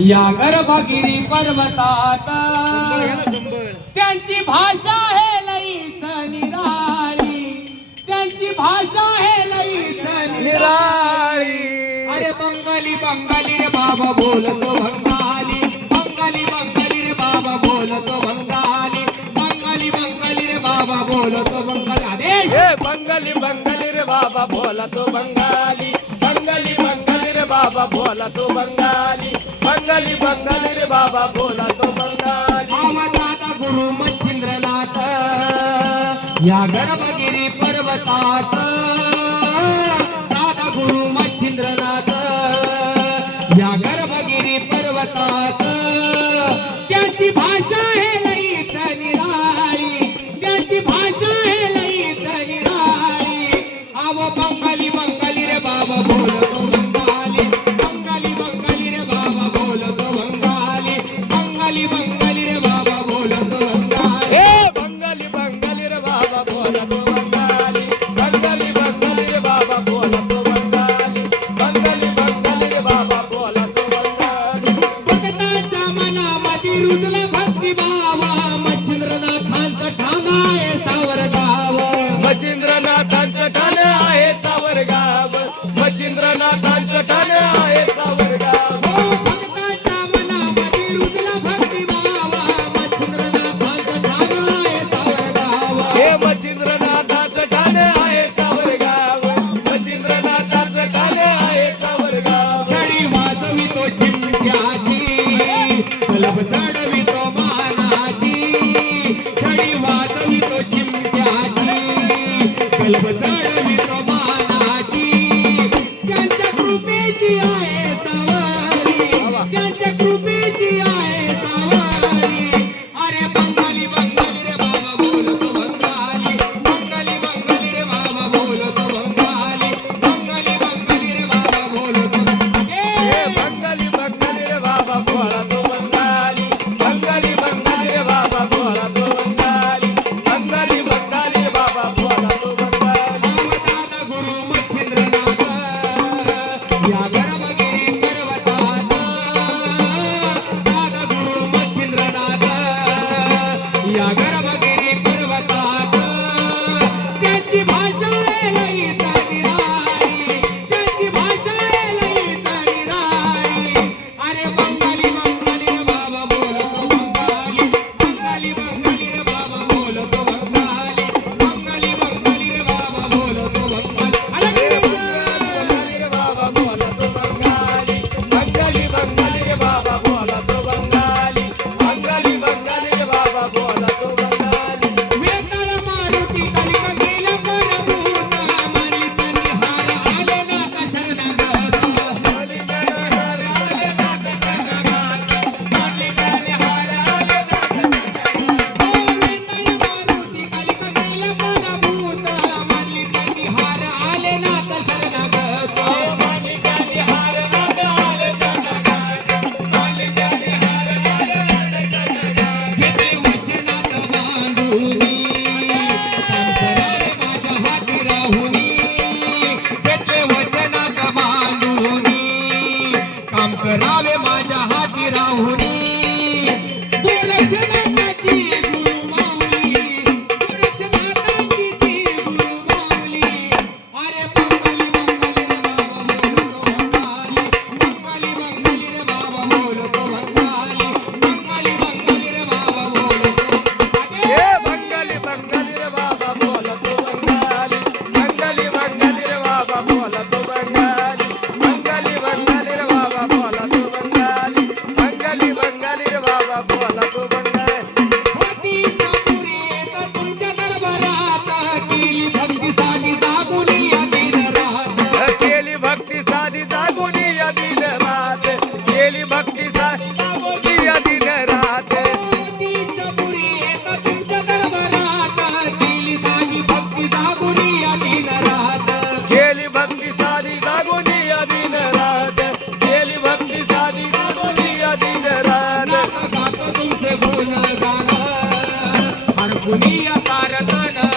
या गर्भगिरी पर्वतात. त्यांची भाषा हे लई निराळी. त्यांची भाषा हे लई निराळी. अरे बंगाली बंगाली रे बाबा बोलतो बंगाली. बंगाली बंगाली रे बाबा बोलतो बंगाली. बंगाली बंगाली रे बाबा बोलतो बंगाली. अरे बंगाली बंगाली रे बाबा बोलतो बंगाली. बंगाली बंगाली बाबा भोला तो बंगाली. बंगाली बंगाली रे बाबा भोला तो बंगाली. आवाजात गुरु मच्छिंद्रनाथ या गर्भगिरी पर्वतात You. Bali, गुनिया सारगन